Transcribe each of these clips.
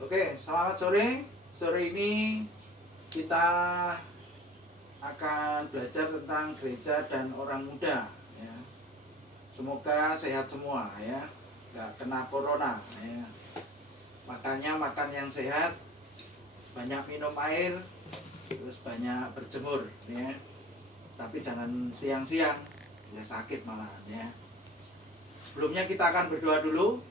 Oke, selamat sore. Sore ini kita akan belajar tentang gereja dan orang muda. Ya. Semoga sehat semua ya, nggak kena corona. Ya. Makannya makan yang sehat, banyak minum air, terus banyak berjemur. Ya. Tapi jangan siang-siang, bisa sakit malah. Ya. Sebelumnya kita akan berdoa dulu.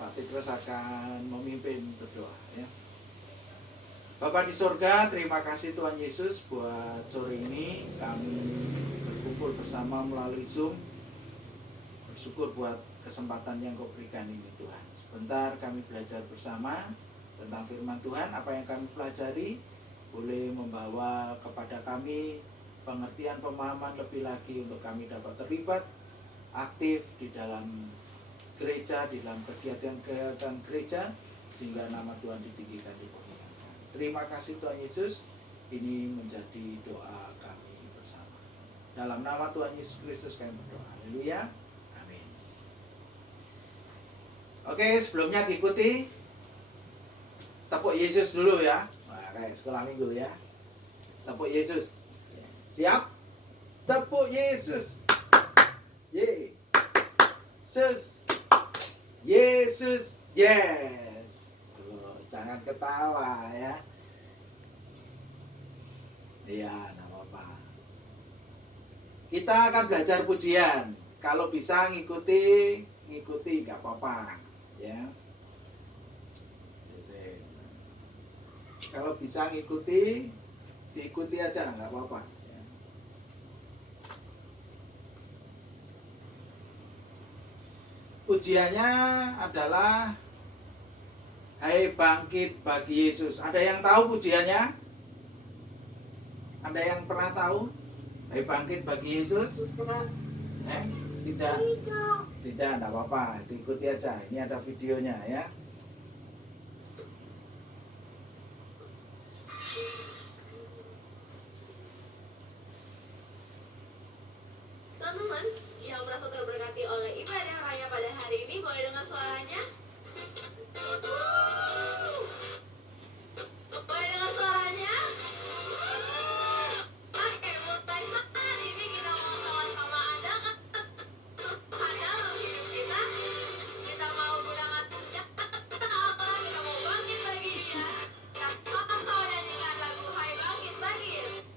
Pak Petrus akan memimpin berdoa ya. Bapa di sorga, terima kasih Tuhan Yesus buat sore ini kami berkumpul bersama melalui Zoom. Bersyukur buat kesempatan yang Kau berikan ini Tuhan. Sebentar kami belajar bersama tentang firman Tuhan. Apa yang kami pelajari boleh membawa kepada kami pengertian pemahaman lebih lagi untuk kami dapat terlibat aktif di dalam gereja, di dalam kegiatan-kegiatan gereja, sehingga nama Tuhan ditinggikan, dimuliakan. Terima kasih Tuhan Yesus. Ini menjadi doa kami bersama. Dalam nama Tuhan Yesus Kristus kami berdoa. Haleluya. Amin. Oke, sebelumnya diikuti tepuk Yesus dulu ya. Nah, kayak sekolah minggu ya. Tepuk Yesus. Siap? Tepuk Yesus. Yesus. Yesus, yes. Tuh, jangan ketawa ya. Iya, enggak apa-apa. Kita akan belajar pujian. Kalau bisa ngikuti enggak apa-apa, ya. Kalau bisa diikuti aja enggak apa-apa. Pujiannya adalah Hai bangkit bagi Yesus. Ada yang tahu pujiannya? Ada yang pernah tahu? Hai bangkit bagi Yesus? Tidak? Tidak, enggak apa-apa. Ikuti aja. Ini ada videonya ya. Teman-teman yang merasa terberkati oleh ibadah raya pada hari ini, boleh dengar suaranya? Boleh dengar suaranya? Oke, mulai saat ini kita mau sama-sama adakan Tuhan dalam hidup kita. Kita mau gunakan senjata Allah, kita mau bangkit bagi Dia. Kita sama-sama nyanyikan lagu Hai Bangkit Bagi Yesus.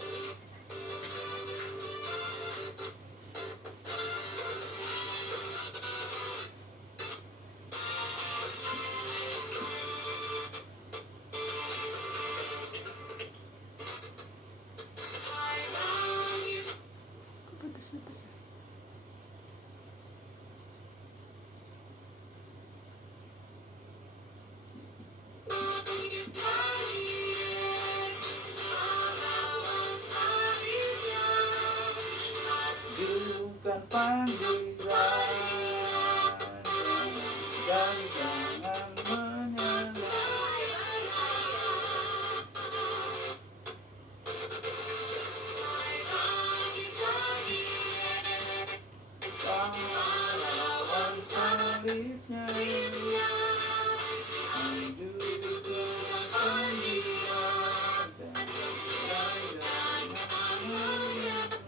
Putus-putus. Bukan panggilan dan jangan menyerah. Sama lawan salibnya, hidup dengan panggilan dan jangan menyerah.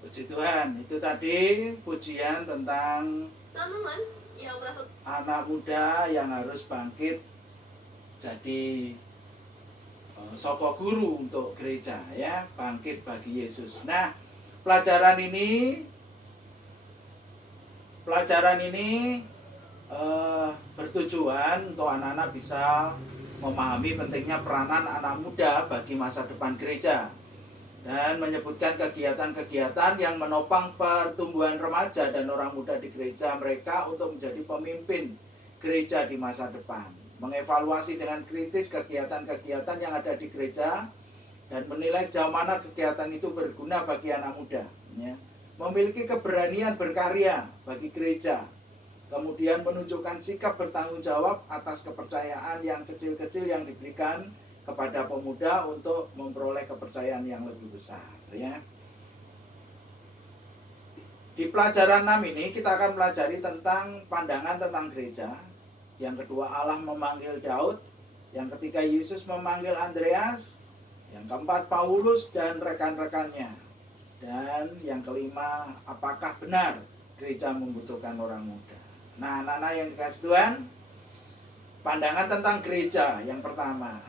Puji Tuhan, itu tadi pujian tentang teman-teman yang merasa anak muda yang harus bangkit jadi soko guru untuk gereja, ya, bangkit bagi Yesus. Nah, pelajaran ini bertujuan untuk anak-anak bisa memahami pentingnya peranan anak muda bagi masa depan gereja, dan menyebutkan kegiatan-kegiatan yang menopang pertumbuhan remaja dan orang muda di gereja mereka untuk menjadi pemimpin gereja di masa depan. Mengevaluasi dengan kritis kegiatan-kegiatan yang ada di gereja dan menilai sejauh mana kegiatan itu berguna bagi anak muda, ya. Memiliki keberanian berkarya bagi gereja, kemudian menunjukkan sikap bertanggung jawab atas kepercayaan yang kecil-kecil yang diberikan kepada pemuda untuk memperoleh kepercayaan yang lebih besar, ya. Di pelajaran 6 ini kita akan pelajari tentang pandangan tentang gereja. Yang kedua, Allah memanggil Daud. Yang ketiga, Yesus memanggil Andreas. Yang keempat, Paulus dan rekan-rekannya. Dan yang kelima, apakah benar gereja membutuhkan orang muda? Nah, anak-anak yang dikasih Tuhan, pandangan tentang gereja yang pertama.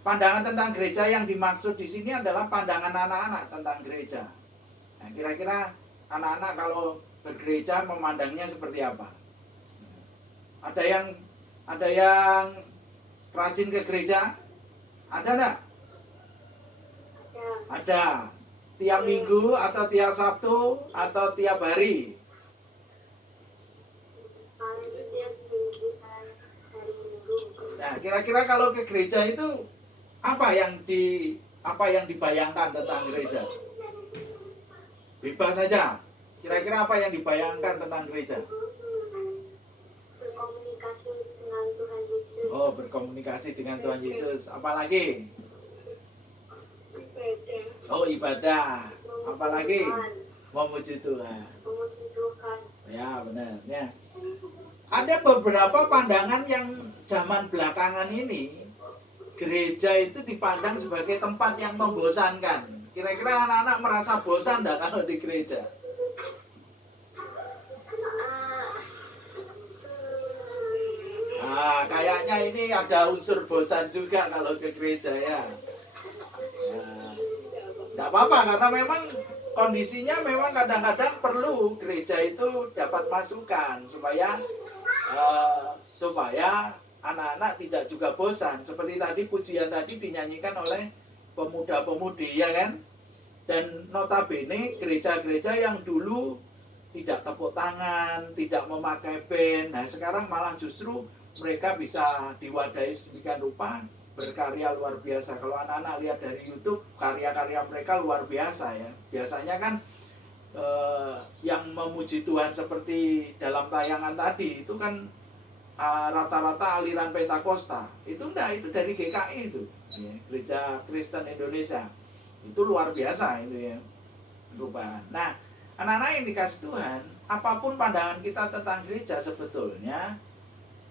Pandangan tentang gereja yang dimaksud di sini adalah pandangan anak-anak tentang gereja. Nah, kira-kira anak-anak kalau bergereja memandangnya seperti apa? Ada yang rajin ke gereja? Ada enggak? Ada. Tiap minggu atau tiap Sabtu atau tiap hari? Nah, kira-kira kalau ke gereja itu apa yang dibayangkan tentang gereja? Bebas saja. Kira-kira apa yang dibayangkan tentang gereja? Berkomunikasi dengan Tuhan Yesus. Oh, berkomunikasi dengan Tuhan Yesus. Apalagi? Ibadah. Oh, ibadah. Apalagi? Memuji Tuhan. Memuji Tuhan. Ya, benar. Ya. Ada beberapa pandangan yang zaman belakangan ini gereja itu dipandang sebagai tempat yang membosankan. Kira-kira anak-anak merasa bosan enggak kalau di gereja? Kayaknya ini ada unsur bosan juga kalau ke gereja, ya. Enggak apa-apa, karena memang kondisinya memang kadang-kadang perlu gereja itu dapat masukan supaya anak-anak tidak juga bosan. Seperti tadi pujian tadi dinyanyikan oleh pemuda-pemudi, ya kan? Dan notabene gereja-gereja yang dulu tidak tepuk tangan, tidak memakai band, nah sekarang malah justru mereka bisa diwadahi sedemikian rupa, berkarya luar biasa. Kalau anak-anak lihat dari YouTube, karya-karya mereka luar biasa, ya. Biasanya kan yang memuji Tuhan seperti dalam tayangan tadi itu kan rata-rata aliran Pentakosta. Itu enggak, itu dari GKI itu, ya, Gereja Kristen Indonesia. Itu luar biasa itu, ya, perubahan. Nah, anak-anak yang dikasih Tuhan, apapun pandangan kita tentang gereja, sebetulnya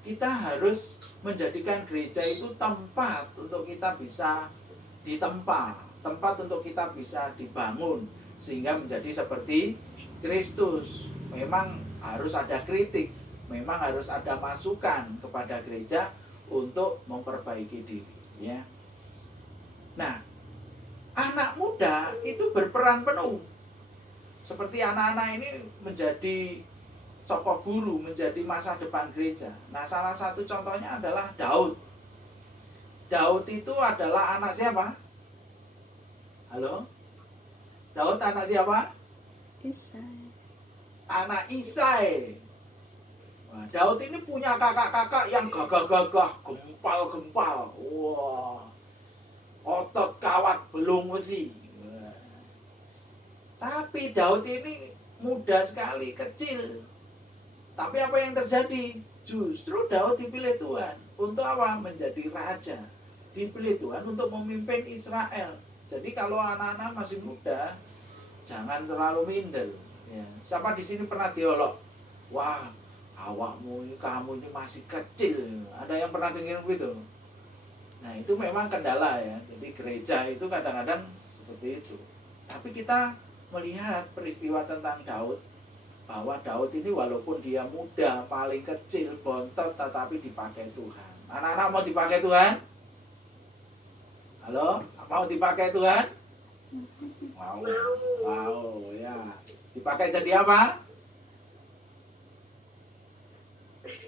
kita harus menjadikan gereja itu tempat untuk kita bisa ditempa, tempat untuk kita bisa dibangun sehingga menjadi seperti Kristus. Memang harus ada kritik, memang harus ada masukan kepada gereja untuk memperbaiki diri, ya. Nah, anak muda itu berperan penuh. Seperti anak-anak ini menjadi tokoh guru, menjadi masa depan gereja. Nah, salah satu contohnya adalah Daud. Daud itu adalah anak siapa? Halo? Daud anak siapa? Isai. Anak Isai. Nah, Daud ini punya kakak-kakak yang gagah-gagah, gempal-gempal. Wah. Otot kawat belum besi. Tapi Daud ini muda sekali, kecil. Tapi apa yang terjadi? Justru Daud dipilih Tuhan. Untuk apa? Menjadi raja. Dipilih Tuhan untuk memimpin Israel. Jadi kalau anak-anak masih muda, jangan terlalu minder, ya. Siapa di sini pernah diolok? Wah, kamu ini masih kecil. Ada yang pernah dengar begitu? Nah, itu memang kendala, ya. Jadi gereja itu kadang-kadang seperti itu. Tapi kita melihat peristiwa tentang Daud, bahwa Daud ini walaupun dia muda, paling kecil, bontot, tetapi dipakai Tuhan. Anak-anak mau dipakai Tuhan? Halo? Mau dipakai Tuhan? Mau. Mau, ya. Dipakai jadi apa?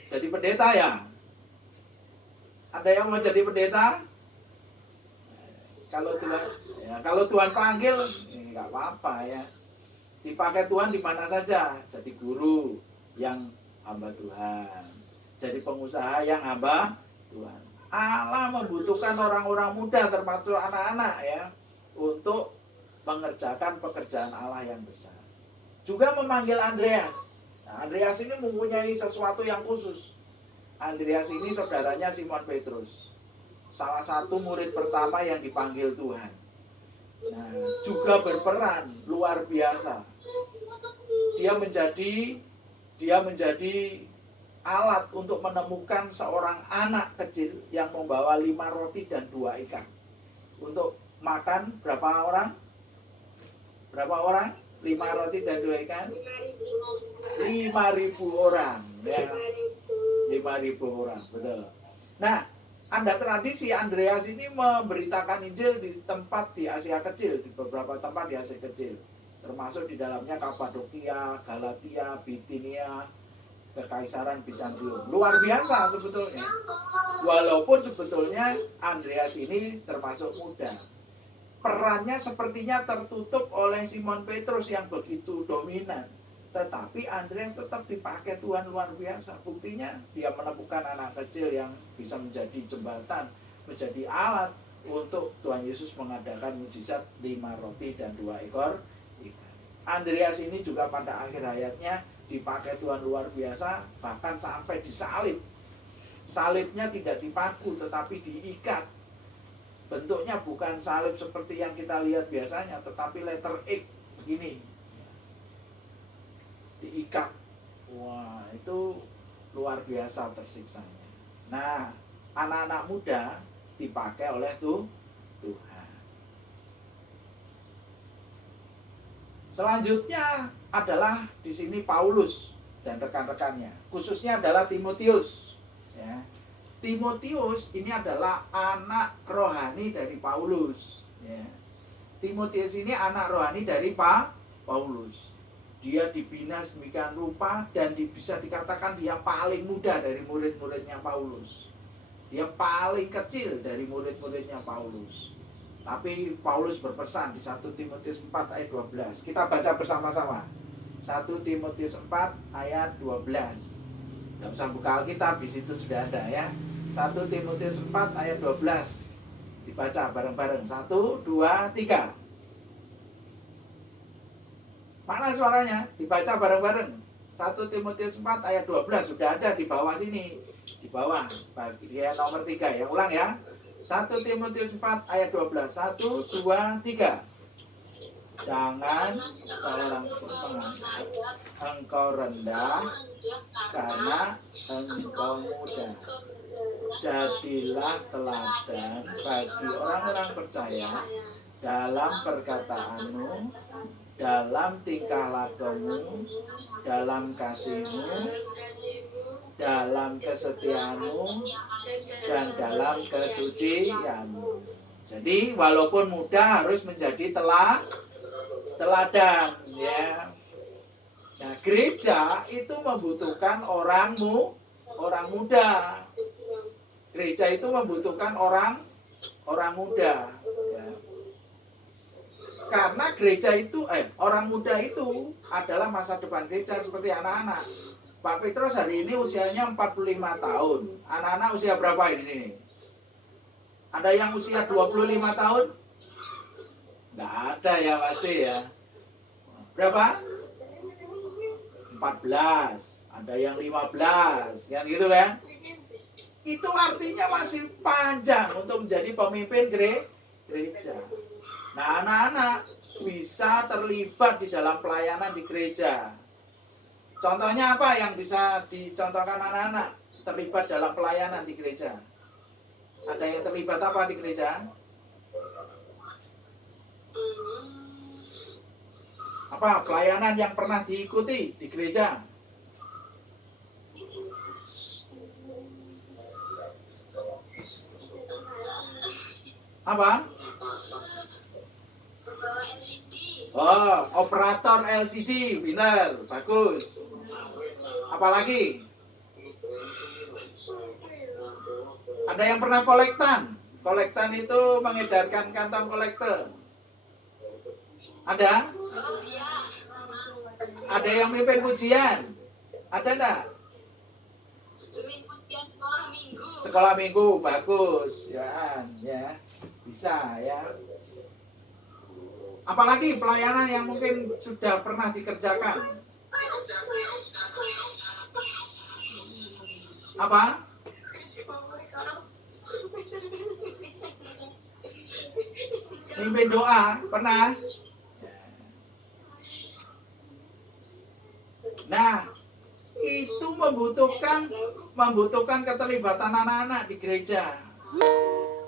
Jadi pendeta ya? Ada yang mau jadi pendeta? Kalau Tuhan panggil, nggak apa-apa ya. Dipakai Tuhan di mana saja. Jadi guru yang hamba Tuhan. Jadi pengusaha yang hamba Tuhan. Allah membutuhkan orang-orang muda termasuk anak-anak ya untuk mengerjakan pekerjaan Allah yang besar. Juga memanggil Andreas. Nah, Andreas ini mempunyai sesuatu yang khusus. Andreas ini saudaranya Simon Petrus. Salah satu murid pertama yang dipanggil Tuhan. Nah, juga berperan luar biasa. Dia menjadi alat untuk menemukan seorang anak kecil yang membawa 5 roti dan 2 ikan. Untuk makan berapa orang? Berapa orang? 5 roti dan 2 ikan? 5.000 orang. Ya. 5.000 orang, betul. Nah, ada tradisi Andreas ini memberitakan Injil di Asia Kecil, di beberapa tempat di Asia Kecil, termasuk di dalamnya Kapadokia, Galatia, Bitinia, Kekaisaran Bizantium. Luar biasa sebetulnya. Walaupun sebetulnya Andreas ini termasuk muda. Perannya sepertinya tertutup oleh Simon Petrus yang begitu dominan. Tetapi Andreas tetap dipakai Tuhan luar biasa. Buktinya dia menemukan anak kecil yang bisa menjadi jembatan, menjadi alat untuk Tuhan Yesus mengadakan mujizat 5 roti dan 2 ekor ikan. Andreas ini juga pada akhir hayatnya dipakai Tuhan luar biasa, bahkan sampai disalib. Salibnya tidak dipaku tetapi diikat. Bentuknya bukan salib seperti yang kita lihat biasanya, tetapi letter X begini. Diikat. Wah, itu luar biasa tersiksanya. Nah, anak-anak muda dipakai oleh Tuhan. Selanjutnya adalah di sini Paulus dan rekan-rekannya. Khususnya adalah Timotius. Ya. Timotius ini adalah anak rohani dari Paulus. Ya. Timotius ini anak rohani dari Paulus. Dia dibina sedemikian rupa dan bisa dikatakan dia paling muda dari murid-muridnya Paulus. Dia paling kecil dari murid-muridnya Paulus. Tapi Paulus berpesan di 1 Timotius 4 ayat 12. Kita baca bersama-sama. 1 Timotius 4 ayat 12. Tidak usah buka Alkitab, di situ sudah ada ya. 1 Timotius 4 ayat 12. Dibaca bareng-bareng. 1, 2, 3. Mana suaranya? Dibaca bareng-bareng. 1 Timotius 4 ayat 12 sudah ada di bawah sini. Di bawah bagian nomor 3 ya. Ulang ya. 1 Timotius 4 ayat 12. 1, 2, 3. Jangan seorang pun menganggap engkau rendah karena engkau muda. Jadilah teladan bagi orang-orang percaya dalam perkataanmu, dalam tingkah lakumu, dalam kasihmu, dalam kesetiaanmu, dan dalam kesucianmu. Jadi walaupun muda harus menjadi teladan ya. Nah, gereja itu membutuhkan orang muda. Gereja itu membutuhkan orang muda ya. Karena gereja itu, orang muda itu adalah masa depan gereja seperti anak-anak. Pak Petrus hari ini usianya 45 tahun. Anak-anak usia berapa di sini? Ada yang usia 25 tahun? Nggak ada ya pasti ya. Berapa? 14. Ada yang 15. Yang gitu kan? Itu artinya masih panjang untuk menjadi pemimpin gereja. Nah, anak-anak bisa terlibat di dalam pelayanan di gereja. Contohnya apa yang bisa dicontohkan anak-anak terlibat dalam pelayanan di gereja? Ada yang terlibat apa di gereja? Apa pelayanan yang pernah diikuti di gereja? Apa? Bawa LCD. Oh, operator LCD, benar, bagus. Apalagi? Ada yang pernah kolektan? Kolektan itu mengedarkan kantong kolektor. Ada? Oh iya. Ada yang mimpin pujian? Ada enggak? Mimpin pujian sekolah minggu. Sekolah minggu, bagus. Ya, bisa ya. Apalagi pelayanan yang mungkin sudah pernah dikerjakan? Apa? Mimpin doa, pernah? Nah, itu membutuhkan keterlibatan anak-anak di gereja.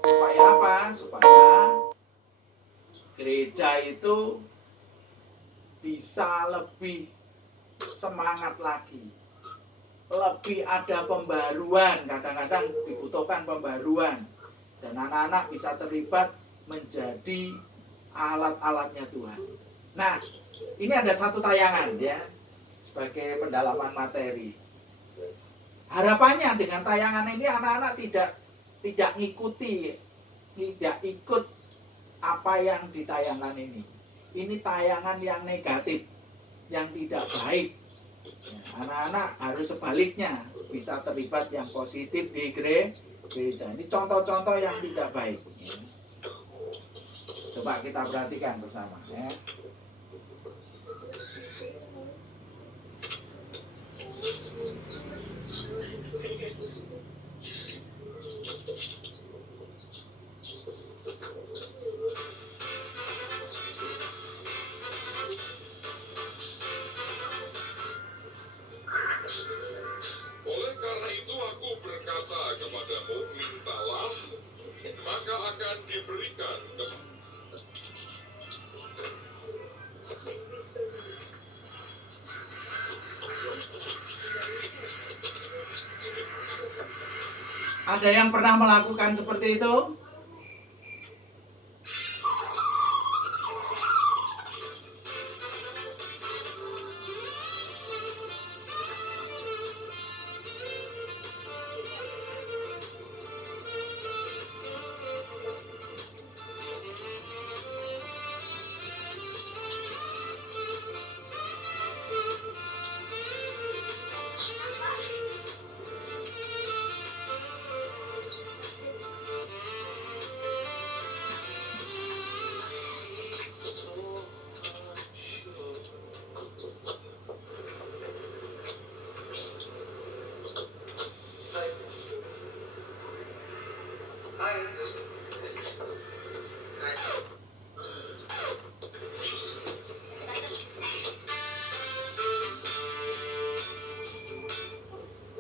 Supaya apa? Supaya gereja itu bisa lebih semangat lagi. Lebih ada pembaruan, kadang-kadang dibutuhkan pembaruan. Dan anak-anak bisa terlibat menjadi alat-alatnya Tuhan. Nah, ini ada satu tayangan ya, sebagai pendalaman materi. Harapannya dengan tayangan ini anak-anak tidak ngikuti, tidak ikut apa yang ditayangkan ini. Ini tayangan yang negatif, yang tidak baik. Anak-anak harus sebaliknya bisa terlibat yang positif di gereja. Ini contoh-contoh yang tidak baik. Coba kita perhatikan bersama ya. Oleh karena itu aku berkata kepadamu, mintalah, maka akan diberikan. Ada yang pernah melakukan seperti itu?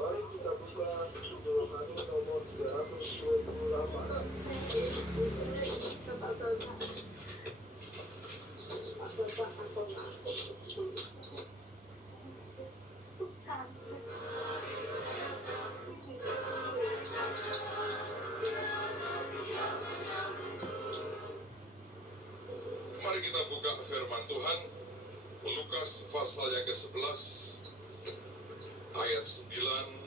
Mari kita buka video kami nomor 328. Mari kita buka firman Tuhan, Lukas pasal yang ke-11, ayat 9.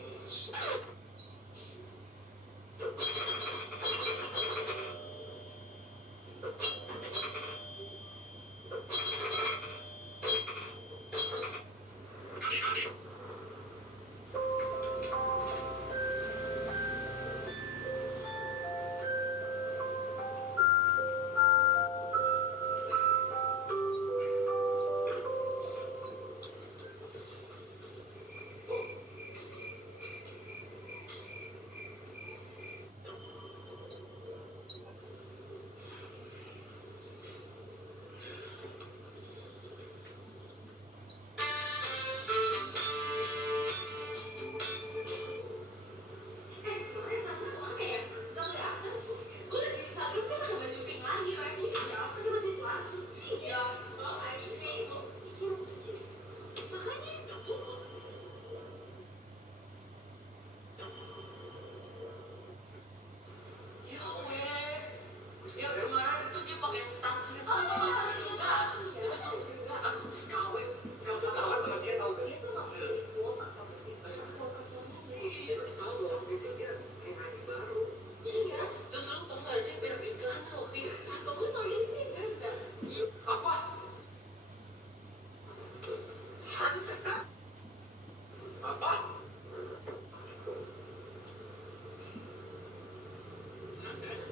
Apa?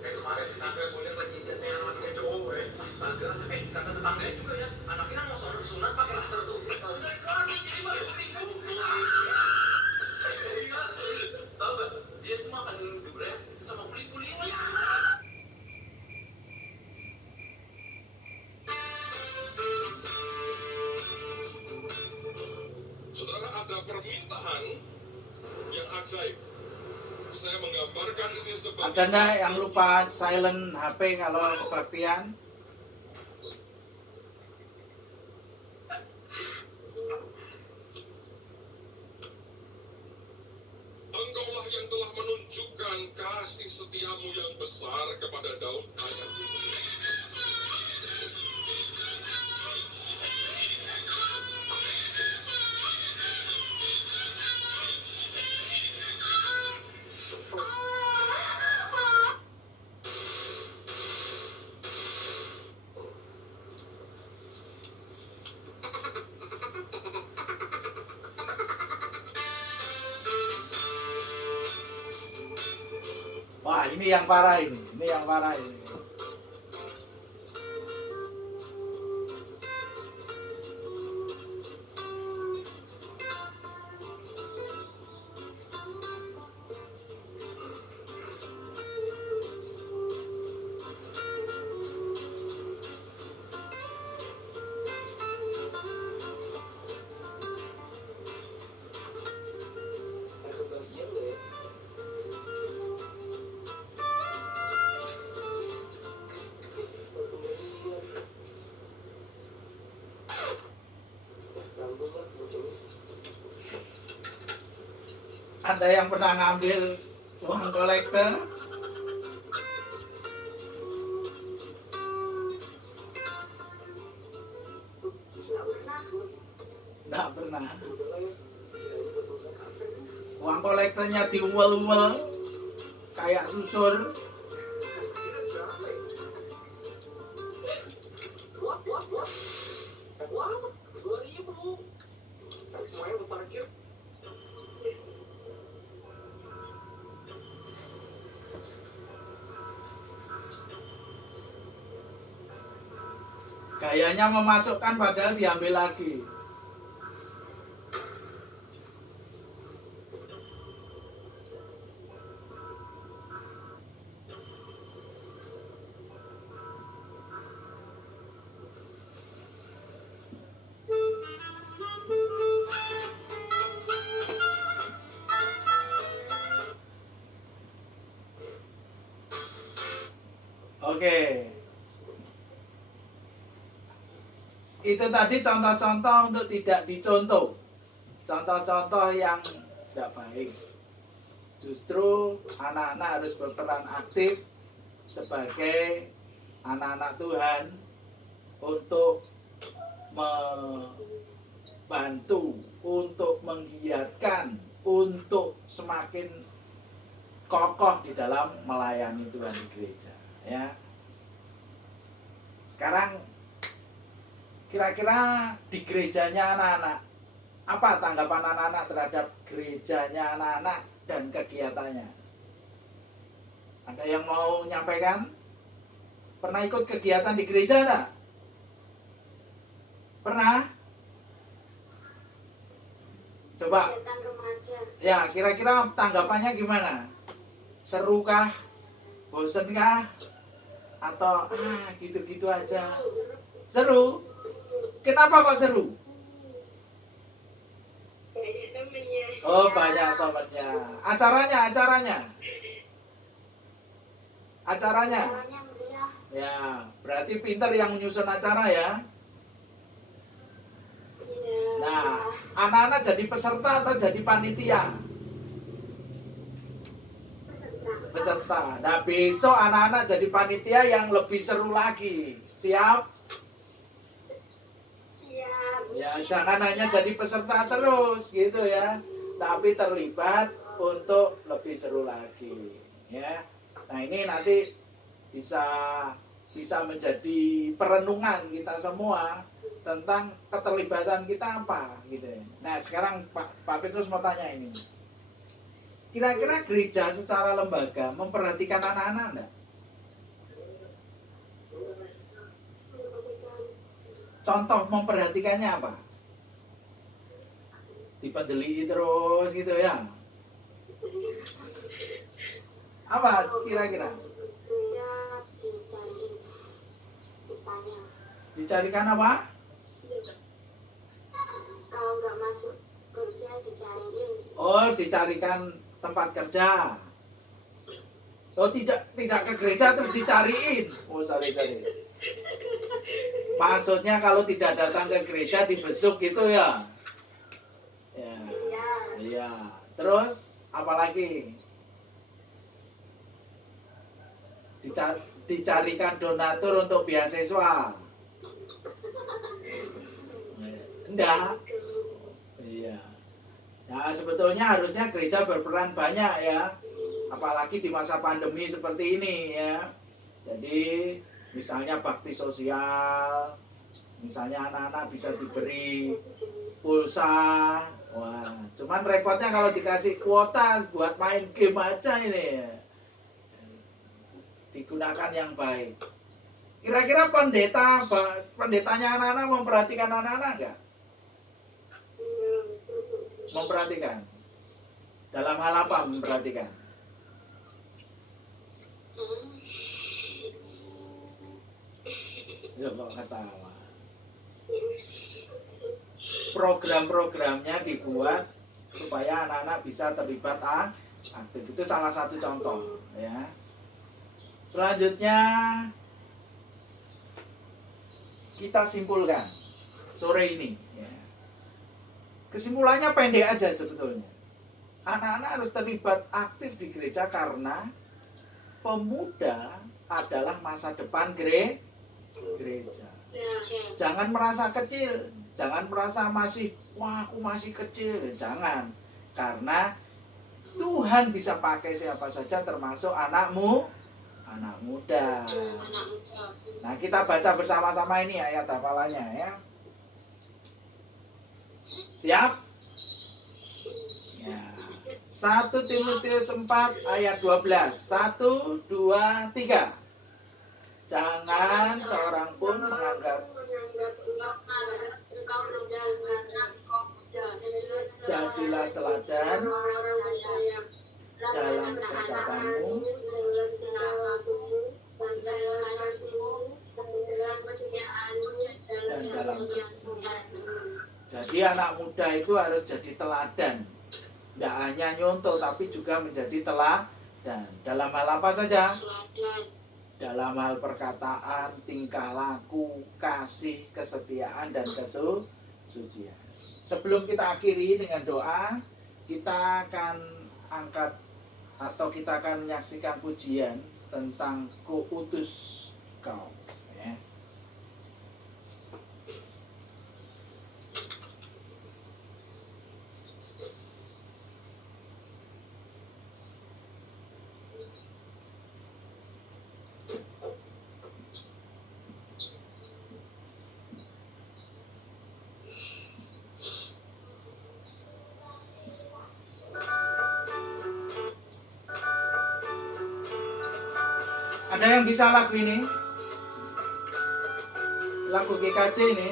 Kayak kemarin si Sandra gue liat lagi jadinya sama tiga cowok astaga, kata tetangganya juga ya, anaknya mau sunat pakai laser tuh. Dari kelas jadi baru pakai kuku. Iya, tau gak? Dia tuh makan gebrek sama kulit-kulitnya. Saudara, ada permintaan yang ajaib. Saya menggambarkan ini sebagai Ada nggak yang lupa silent HP kalau kebaktian? Engkaulah yang telah menunjukkan kasih setiamu yang besar kepada Daud ayahmu. Wah, ini yang parah ini yang parah ini. Ada kebagian gak ya? Ada yang pernah ngambil uang kolektor? Nggak pernah. Uang kolektornya diuwel-uwel kayak susur. Wah, 2.000. Semuanya gue parkir. Gayanya memasukkan padahal diambil lagi. Oke. Itu tadi contoh-contoh untuk tidak dicontoh. Contoh-contoh yang tidak baik. Justru anak-anak harus berperan aktif sebagai anak-anak Tuhan untuk membantu, untuk menggiatkan, untuk semakin kokoh di dalam melayani Tuhan di gereja. Ya. Sekarang kira-kira di gerejanya anak-anak, apa tanggapan anak-anak terhadap gerejanya anak-anak dan kegiatannya? Ada yang mau nyampaikan? Pernah ikut kegiatan di gereja enggak? Pernah? Coba. Kegiatan remaja. Ya, kira-kira tanggapannya gimana? Seru kah? Bosen kah? Atau gitu-gitu aja? Seru? Kenapa kok seru? Banyak temennya. Oh, banyak temannya. Acaranya. Caranya meriah. Ya, berarti pinter yang menyusun acara ya. Iya. Nah, anak-anak jadi peserta atau jadi panitia? Peserta. Nah, besok anak-anak jadi panitia yang lebih seru lagi. Siap? Iya. Ya, jangan hanya jadi peserta terus gitu ya. Tapi terlibat untuk lebih seru lagi, ya. Nah, ini nanti bisa menjadi perenungan kita semua tentang keterlibatan kita apa gitu ya. Nah sekarang Pak Petrus mau tanya ini, kira-kira gereja secara lembaga memperhatikan anak-anak enggak? Contoh memperhatikannya apa? Dipedeli terus gitu ya? Apa kira-kira? Dia dicariin ditanya. Dicarikan apa? Kalau nggak masuk kerja dicariin. Oh, dicarikan tempat kerja. Oh, tidak ke gereja terus dicariin. Oh, sorry. Maksudnya kalau tidak datang ke gereja dibesuk gitu ya? Ya. Iya. Iya. Terus apalagi? Dicarikan donatur untuk beasiswa. Enggak. Iya. Nah, sebetulnya harusnya gereja berperan banyak ya. Apalagi di masa pandemi seperti ini ya. Jadi misalnya bakti sosial, misalnya anak-anak bisa diberi pulsa. Wah, cuman repotnya kalau dikasih kuota buat main game aja ini. Digunakan yang baik. Kira-kira pendetanya anak-anak memperhatikan anak-anak enggak? Memperhatikan. Dalam hal apa memperhatikan? Ya kok ketawa. Program-programnya dibuat supaya anak-anak bisa terlibat aktif. Itu salah satu contoh ya. Selanjutnya kita simpulkan sore ini ya. Kesimpulannya pendek aja sebetulnya. Anak-anak harus terlibat aktif di gereja karena pemuda adalah masa depan gereja. Jangan merasa kecil, jangan merasa aku masih kecil, jangan. Karena Tuhan bisa pakai siapa saja termasuk anak muda. Nah, kita baca bersama-sama ini ayat hafalannya ya. Siap? Ya. 1 Timotius 4 ayat 12. 1, 2, 3. Jangan seorang pun menganggap jadilah teladan dalam perkataanmu dan dalam jadi anak muda itu harus jadi teladan. Tidak hanya nyontoh tapi juga menjadi teladan. Dalam hal apa saja? Dalam hal perkataan, tingkah laku, kasih, kesetiaan, dan kesucian. Sebelum kita akhiri dengan doa, kita akan angkat atau kita akan menyaksikan pujian tentang kuutus kau. Ya. Ada yang bisa lagu ini? Lagu GKJ ini?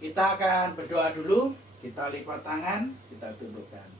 Kita akan berdoa dulu, kita lipat tangan, kita tundukkan.